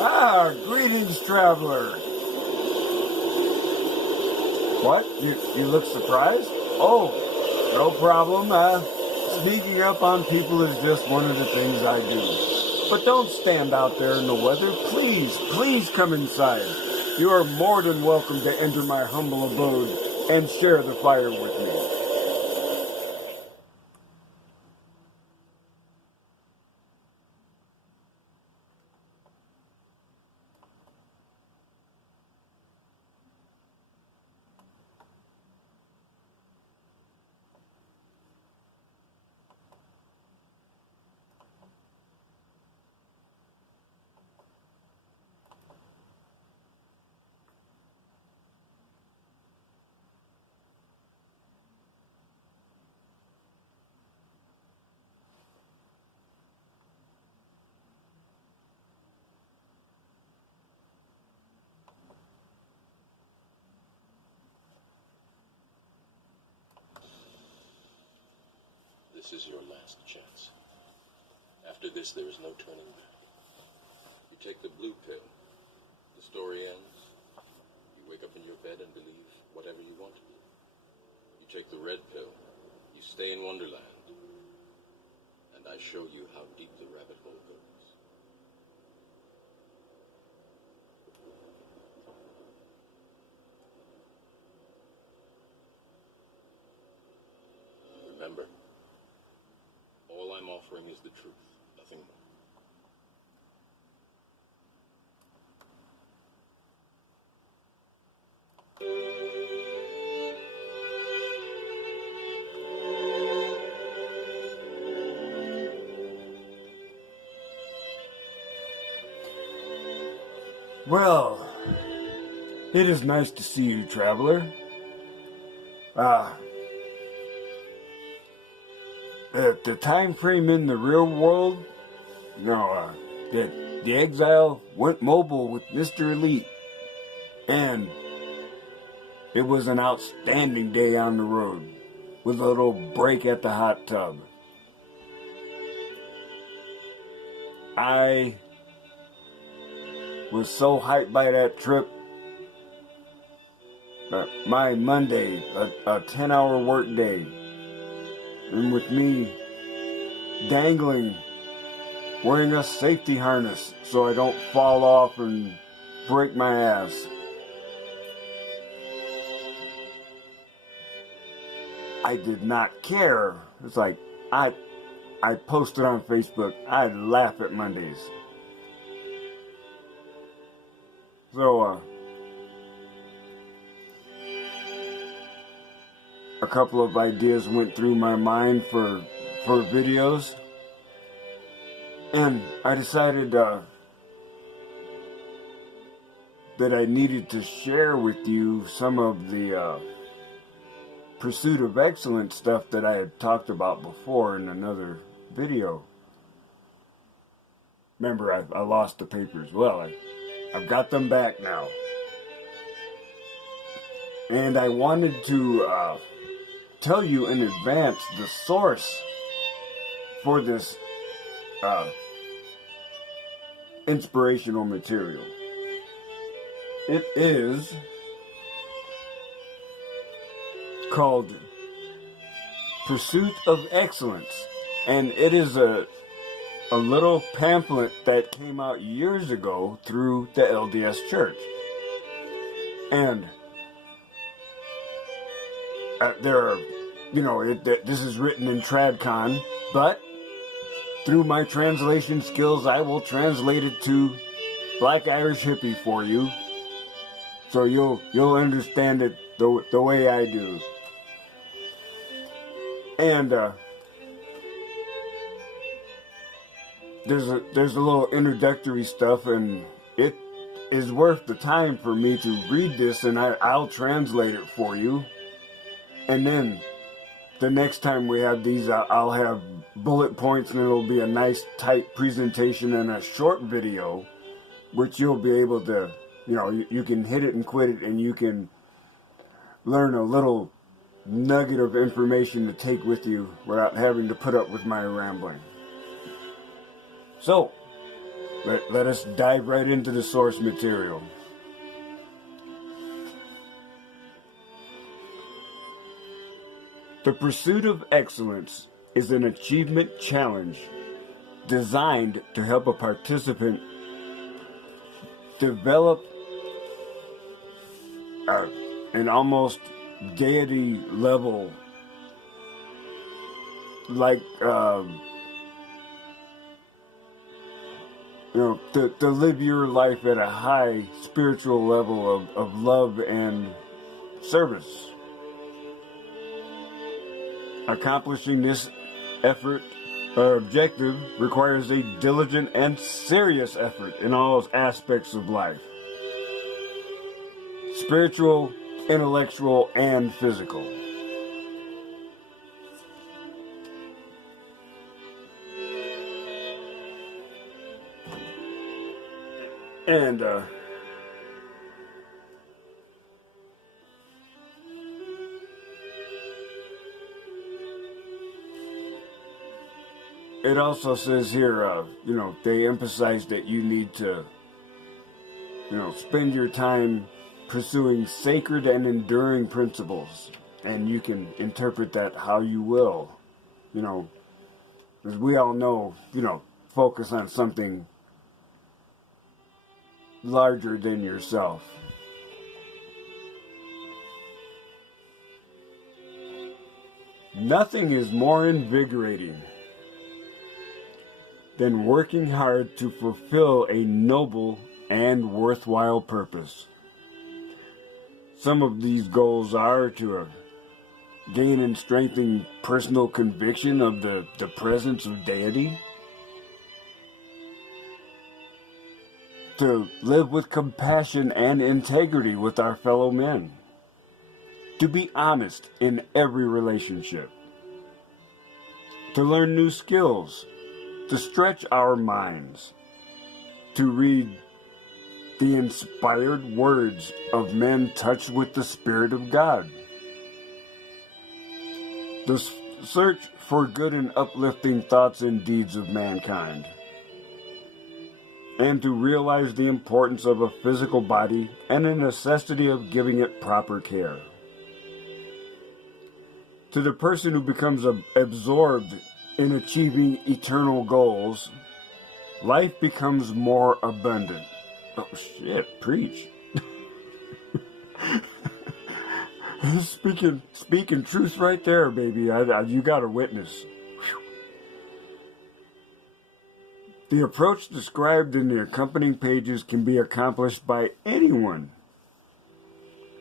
Ah, greetings, traveler. What? You look surprised? Oh, no problem. Sneaking up on people is just one of the things I do. But don't stand out there in the weather. Please come inside. You are more than welcome to enter my humble abode and share the fire with me. This is your last chance. After this, there is no turning back. You take the blue pill. The story ends. You wake up in your bed and believe whatever you want to believe. You take the red pill. You stay in Wonderland. And I show you how deep the rabbit hole goes. Remember, all I'm offering is the truth, nothing more. Well, it is nice to see you, traveler. The time frame in the real world, the exile went mobile with Mr. Elite, and it was an outstanding day on the road, with a little break at the hot tub. I was so hyped by that trip. My Monday, a 10-hour work day, and with me dangling, wearing a safety harness so I don't fall off and break my ass. I did not care. It's like, I posted on Facebook, I laugh at Mondays. So, a couple of ideas went through my mind for videos, and I decided that I needed to share with you some of the pursuit of excellence stuff that I had talked about before in another video. Remember, I lost the papers. Well, I've got them back now. And I wanted to tell you in advance the source for this inspirational material. It is called Pursuit of Excellence, and it is a little pamphlet that came out years ago through the LDS Church. And there are, this is written in Tradcon, but through my translation skills, I will translate it to Black Irish Hippie for you, so you'll understand it the way I do. And there's a little introductory stuff, and it is worth the time for me to read this, and I'll translate it for you. And then the next time we have these, I'll have bullet points, and it'll be a nice tight presentation and a short video, which you'll be able to, you can hit it and quit it, and you can learn a little nugget of information to take with you without having to put up with my rambling. So, Let us dive right into the source material. The pursuit of excellence is an achievement challenge designed to help a participant develop an almost deity level, like to live your life at a high spiritual level of love and service. Accomplishing this effort or objective requires a diligent and serious effort in all aspects of life: spiritual, intellectual, and physical. And it also says here, they emphasize that you need to, spend your time pursuing sacred and enduring principles. And you can interpret that how you will, as we all know, focus on something larger than yourself. Nothing is more invigorating than working hard to fulfill a noble and worthwhile purpose. Some of these goals are to gain and strengthen personal conviction of the presence of deity, to live with compassion and integrity with our fellow men, to be honest in every relationship, to learn new skills, to stretch our minds, to read the inspired words of men touched with the Spirit of God, the search for good and uplifting thoughts and deeds of mankind, and to realize the importance of a physical body and the necessity of giving it proper care. To the person who becomes absorbed in achieving eternal goals, life becomes more abundant. Oh shit, preach. Speaking truth right there, baby. You got a witness. Whew. The approach described in the accompanying pages can be accomplished by anyone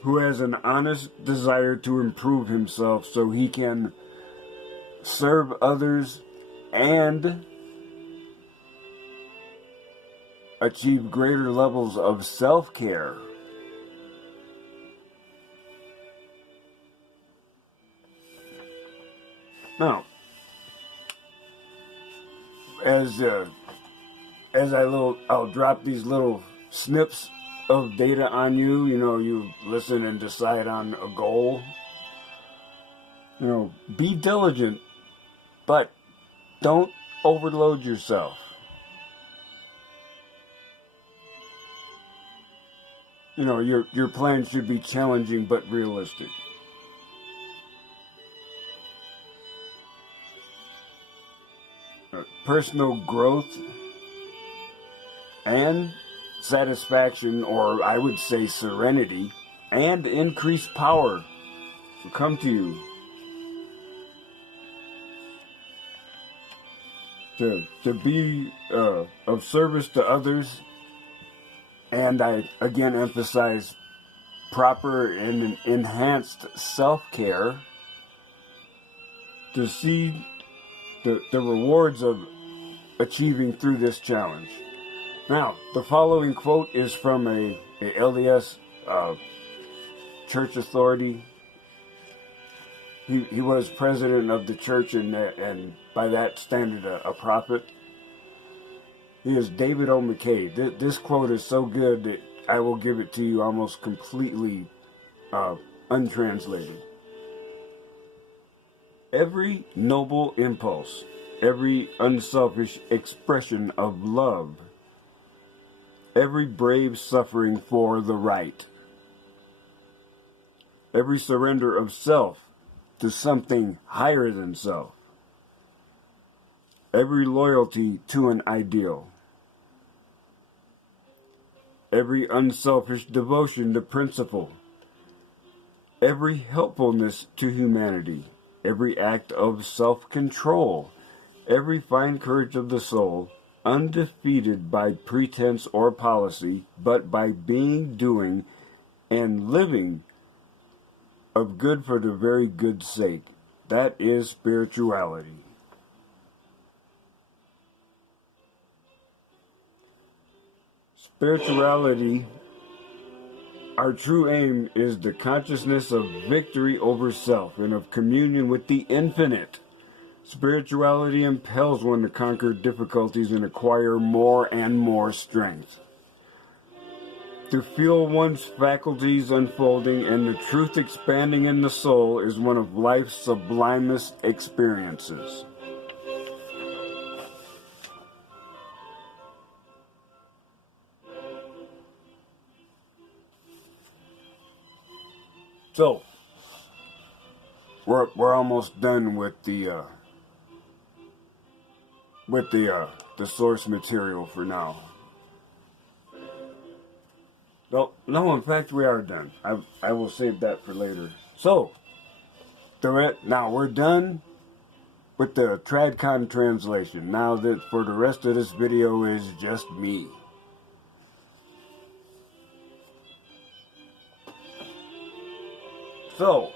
who has an honest desire to improve himself so he can serve others and achieve greater levels of self-care. Now, as I'll drop these little snips of data on you. You listen and decide on a goal. Be diligent, but don't overload yourself. Your plan should be challenging but realistic. Personal growth and satisfaction, or I would say serenity, and increased power will come to you. To be of service to others, and I again emphasize proper and enhanced self-care, to see the rewards of achieving through this challenge. Now, the following quote is from a LDS church authority. He was president of the church and by that standard a prophet. He is David O. McKay. This quote is so good that I will give it to you almost completely untranslated. Every noble impulse, every unselfish expression of love every brave suffering for the right, every surrender of self to something higher than self, every loyalty to an ideal, every unselfish devotion to principle, every helpfulness to humanity, every act of self-control, every fine courage of the soul, undefeated by pretense or policy, but by being, doing, and living of good for the very good sake. That is spirituality. Spirituality, our true aim is the consciousness of victory over self and of communion with the infinite. Spirituality impels one to conquer difficulties and acquire more and more strength. To feel one's faculties unfolding and the truth expanding in the soul is one of life's sublimest experiences. So, we're almost done with the source material for now. No, in fact, we are done. I will save that for later. So, now we're done with the TradCon translation. Now that for the rest of this video is just me. So,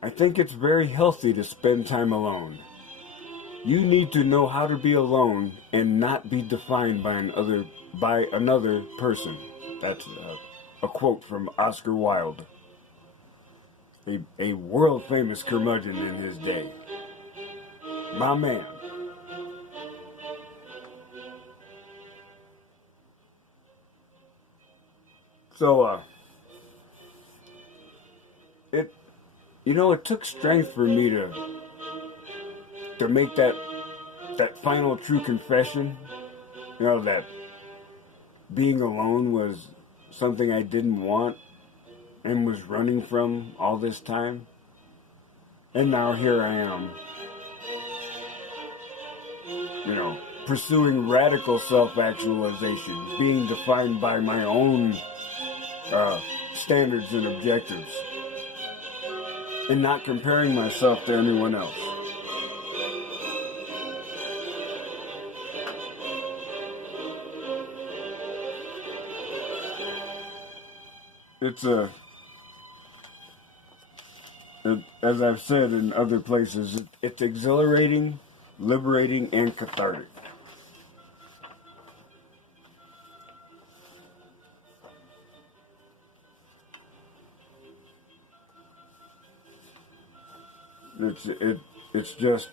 I think it's very healthy to spend time alone. You need to know how to be alone and not be defined by another person. That's a quote from Oscar Wilde, a world famous curmudgeon in his day. My man. So, it took strength for me to make that final true confession. That being alone was something I didn't want and was running from all this time. And now here I am, pursuing radical self-actualization, being defined by my own standards and objectives, and not comparing myself to anyone else. As I've said in other places, it's exhilarating, liberating, and cathartic. It's just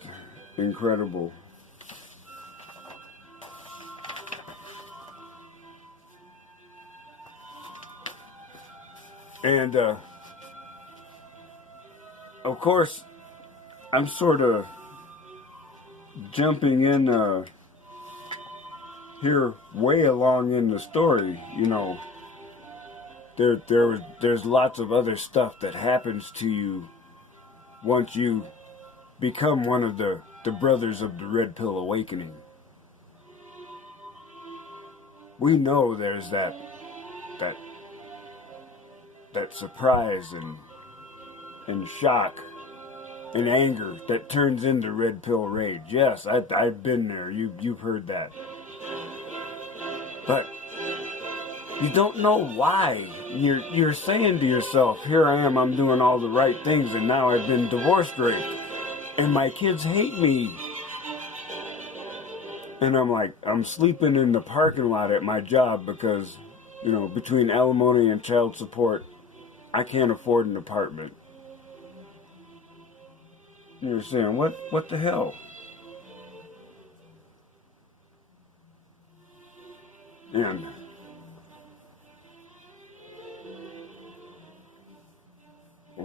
incredible. And of course, I'm sort of jumping in here way along in the story. There's lots of other stuff that happens to you once you become one of the brothers of the Red Pill Awakening. We know there's that surprise and shock and anger that turns into Red Pill Rage. Yes, I've been there. You've heard that. But you don't know why. You're saying to yourself, here I am, I'm doing all the right things, and now I've been divorced raped, and my kids hate me. And I'm sleeping in the parking lot at my job because, between alimony and child support, I can't afford an apartment. You're saying, what the hell? And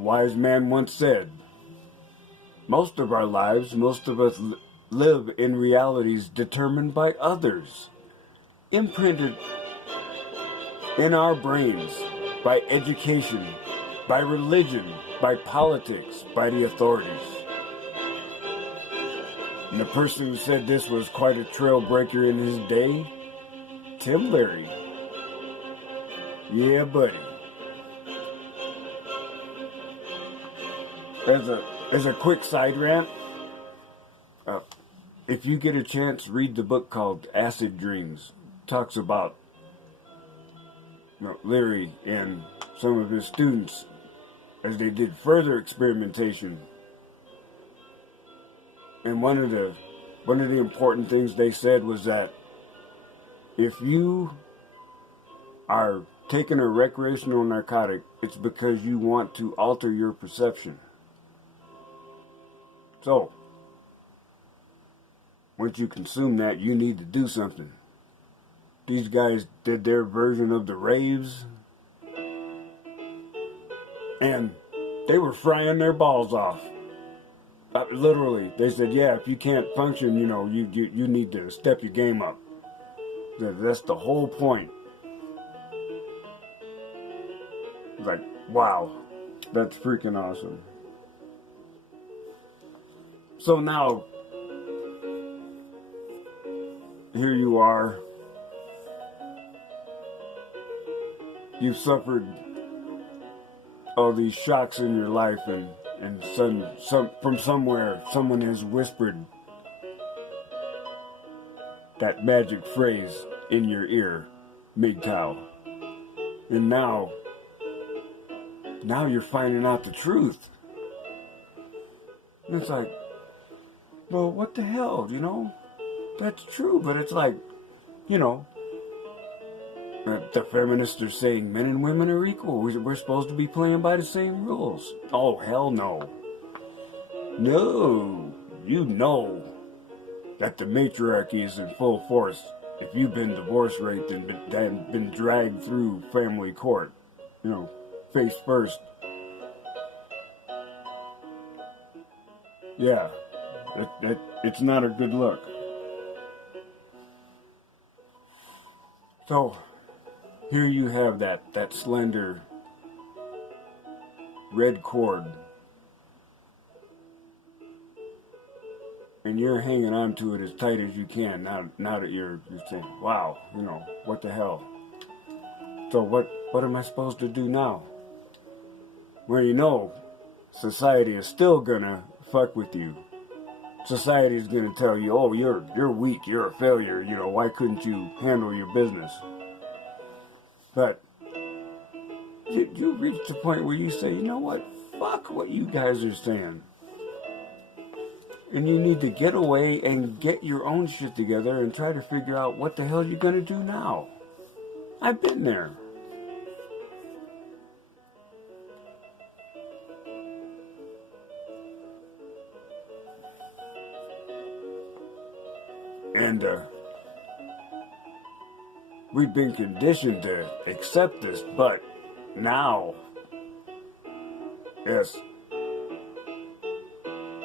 wise man once said, most of our lives, most of us live in realities determined by others, imprinted in our brains by education, by religion, by politics, by the authorities. And the person who said this was quite a trailbreaker in his day, Tim Leary. Yeah, buddy. As a quick side rant, if you get a chance, read the book called Acid Dreams. It talks about Leary and some of his students as they did further experimentation. And one of the important things they said was that if you are taking a recreational narcotic, it's because you want to alter your perception. So, once you consume that, you need to do something. These guys did their version of the raves, and they were frying their balls off. Literally, they said, yeah, if you can't function, you need to step your game up. That's the whole point. It's like, wow, that's freaking awesome. So now, here you are. You've suffered all these shocks in your life, and from somewhere, someone has whispered that magic phrase in your ear, MGTOW. And now you're finding out the truth. And it's like, well, what the hell, That's true, but it's like, the feminists are saying men and women are equal. We're supposed to be playing by the same rules. Oh, hell no. No, you know that the matriarchy is in full force if you've been divorce raped and been dragged through family court, face first. Yeah, it's not a good look. So, here you have that slender red cord, and you're hanging on to it as tight as you can now that you're saying, wow, what the hell? So what am I supposed to do now? Well, society is still gonna fuck with you. Society is gonna tell you, oh, you're weak, you're a failure, why couldn't you handle your business? But you reach the point where you say, you know what, fuck what you guys are saying. And you need to get away and get your own shit together and try to figure out what the hell you're gonna do now. I've been there. And we've been conditioned to accept this, but now, yes,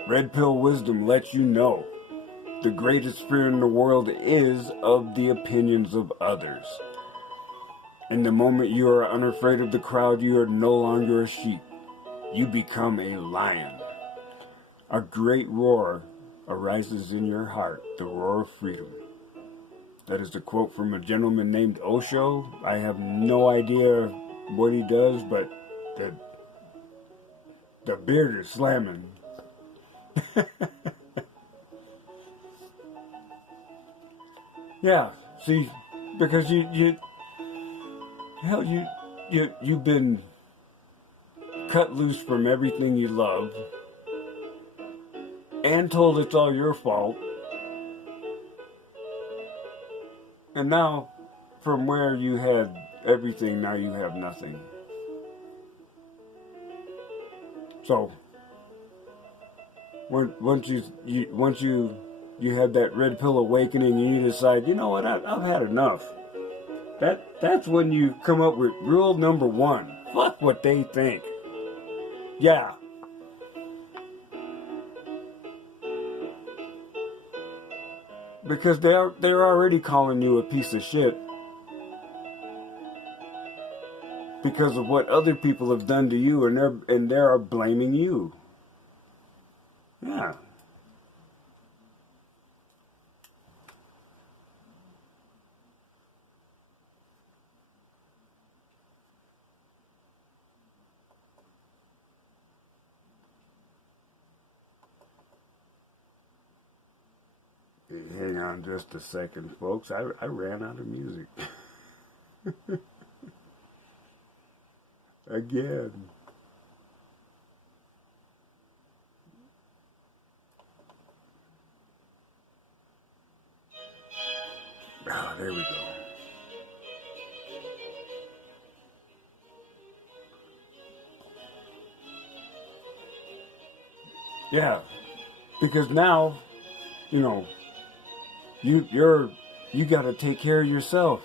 Red Pill Wisdom lets you know the greatest fear in the world is of the opinions of others. And the moment you are unafraid of the crowd, you are no longer a sheep. You become a lion. A great roar arises in your heart, the roar of freedom. That is a quote from a gentleman named Osho. I have no idea what he does, but the beard is slamming. Yeah, see, because you've been cut loose from everything you love and told it's all your fault. And now, from where you had everything, now you have nothing. So, once you have that red pill awakening, and you decide, you know what, I've had enough. That's when you come up with rule number 1: fuck what they think. Yeah. Because they're already calling you a piece of shit because of what other people have done to you, and they're blaming you. Yeah. Hang on just a second, folks. I ran out of music. Again. Ah, there we go. Yeah, because now, you know, you got to take care of yourself.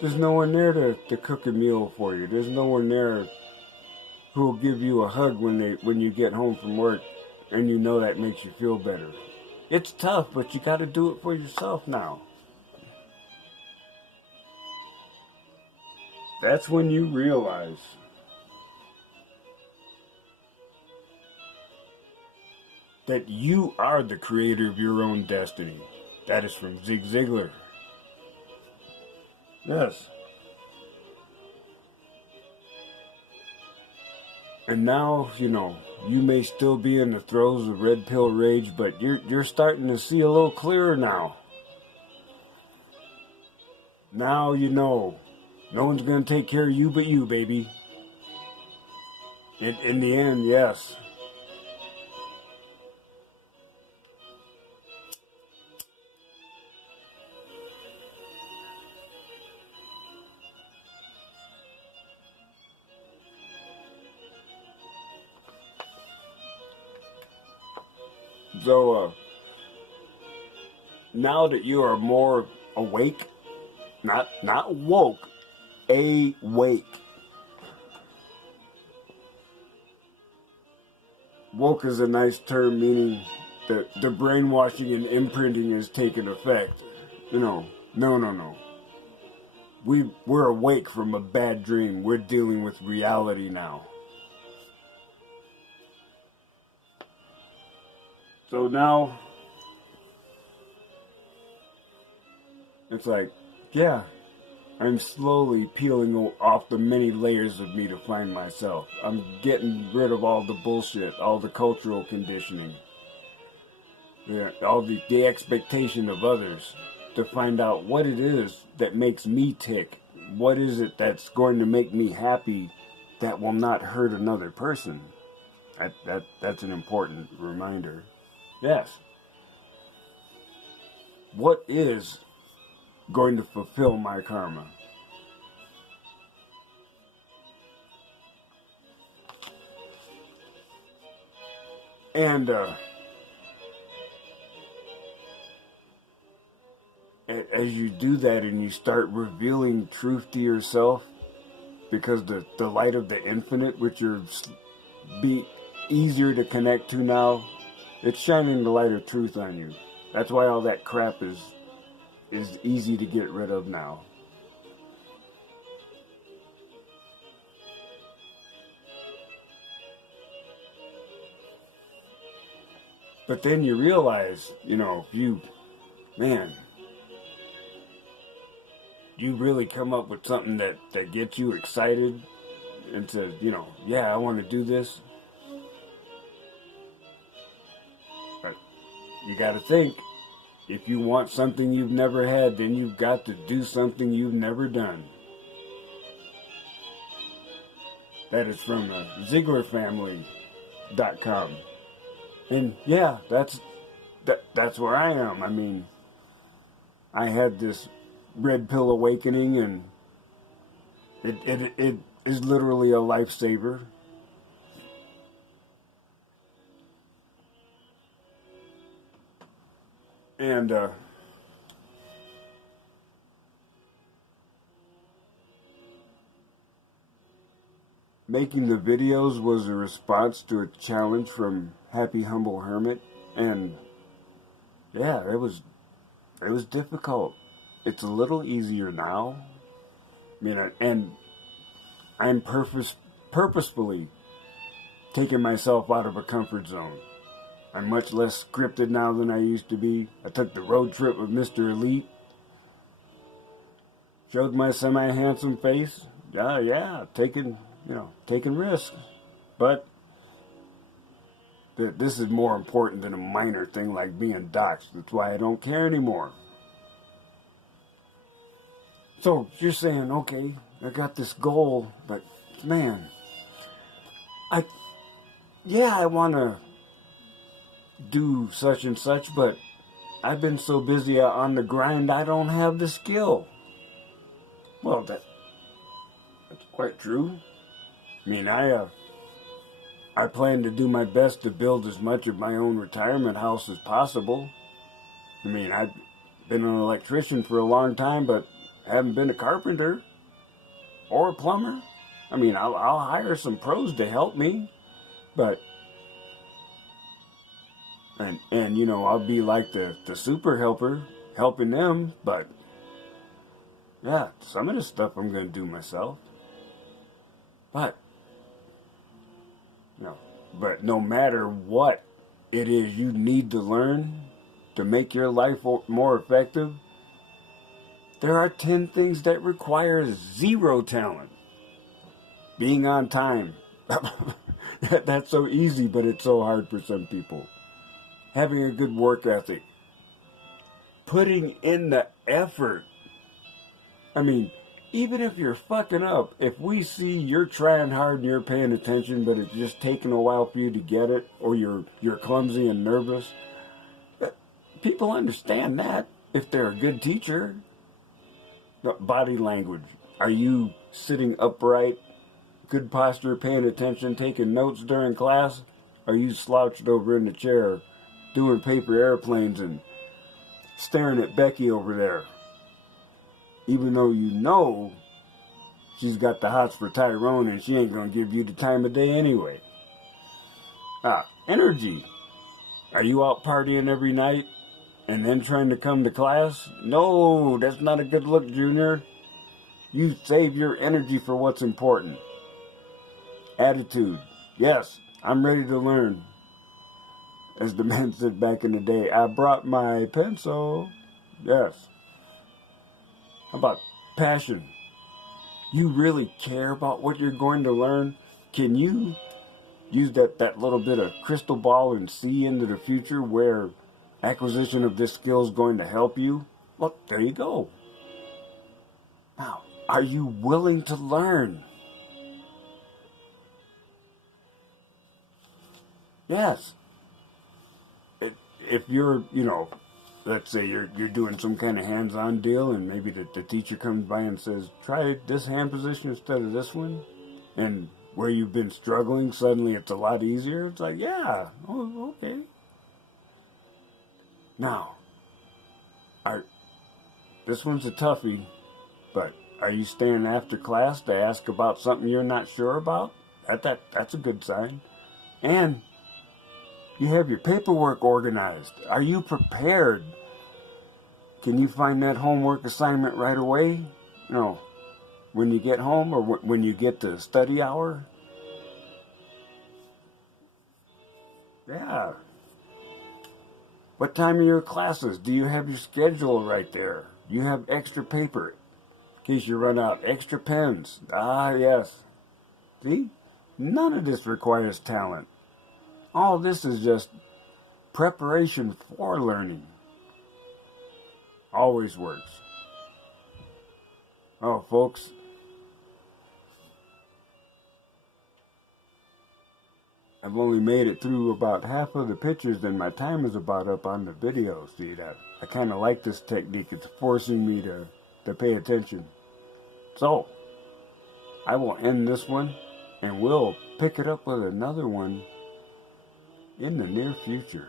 There's no one there to cook a meal for you. There's no one there who will give you a hug when you get home from work, and you know that makes you feel better. It's tough, but you got to do it for yourself now. That's when you realize that you are the creator of your own destiny. That is from Zig Ziglar. Yes. And now, you know, you may still be in the throes of red pill rage, but you're starting to see a little clearer now. Now you know. No one's going to take care of you but you, baby. In the end, yes. So, now that you are more awake, not woke, awake. Woke is a nice term meaning that the brainwashing and imprinting has taken effect. You know, no. We're awake from a bad dream. We're dealing with reality now. So now, it's like, yeah, I'm slowly peeling off the many layers of me to find myself. I'm getting rid of all the bullshit, all the cultural conditioning, all the expectation of others, to find out what it is that makes me tick. What is it that's going to make me happy that will not hurt another person? That's an important reminder. Yes. What is going to fulfill my karma? And as you do that and you start revealing truth to yourself, because the light of the infinite, which you're be easier to connect to now, it's shining the light of truth on you. That's why all that crap is easy to get rid of now. But then you realize, man, you really come up with something that gets you excited and says, yeah, I want to do this. But you got to think, if you want something you've never had, then you've got to do something you've never done. That is from ZiglarFamily.com. And yeah, that's where I am. I mean, I had this red pill awakening, and it is literally a lifesaver. And making the videos was a response to a challenge from Happy Humble Hermit, and yeah, it was difficult. It's a little easier now. I mean, and I'm purposefully taking myself out of a comfort zone. I'm much less scripted now than I used to be. I took the road trip with Mr. Elite. Showed my semi-handsome face. Yeah, taking risks. But this is more important than a minor thing like being doxxed. That's why I don't care anymore. So you're saying, okay, I got this goal, but man, I want to do such and such, but I've been so busy on the grind, I don't have the skill. Well, that's quite true. I mean, I plan to do my best to build as much of my own retirement house as possible. I mean, I've been an electrician for a long time, but haven't been a carpenter or a plumber. I mean, I'll hire some pros to help me, but and you know, I'll be like the super helper helping them, but yeah, some of the stuff I'm going to do myself. But but no matter what it is you need to learn to make your life more effective, there are 10 things that require zero talent. Being on time. That's so easy, but it's so hard for some people. Having a good work ethic. Putting in the effort. I mean, even if you're fucking up, if we see you're trying hard and you're paying attention, but it's just taking a while for you to get it, or you're clumsy and nervous, people understand that if they're a good teacher. Body language. Are you sitting upright, good posture, paying attention, taking notes during class? Are you slouched over in the chair, doing paper airplanes and staring at Becky over there? Even though you know she's got the hots for Tyrone and she ain't going to give you the time of day anyway. Energy. Are you out partying every night and then trying to come to class? No, that's not a good look, Junior. You save your energy for what's important. Attitude. Yes, I'm ready to learn. As the man said back in the day, I brought my pencil. Yes. How about passion? You really care about what you're going to learn? Can you use that little bit of crystal ball and see into the future where acquisition of this skill is going to help you? Well, there you go. Now, are you willing to learn? Yes. If you're, let's say you're doing some kind of hands-on deal and maybe the teacher comes by and says, try this hand position instead of this one, and where you've been struggling, suddenly it's a lot easier. It's like, yeah, oh, okay. Now, this one's a toughie, but are you staying after class to ask about something you're not sure about? That's a good sign. And you have your paperwork organized. Are you prepared? Can you find that homework assignment right away? When you get home or when you get to study hour? Yeah. What time are your classes? Do you have your schedule right there? You have extra paper in case you run out. Extra pens. Yes. See? None of this requires talent. All this is just preparation for learning. Always works. Oh, folks. I've only made it through about half of the pictures and my time is about up on the video. See that? I kind of like this technique. It's forcing me to pay attention. So, I will end this one and we'll pick it up with another one in the near future.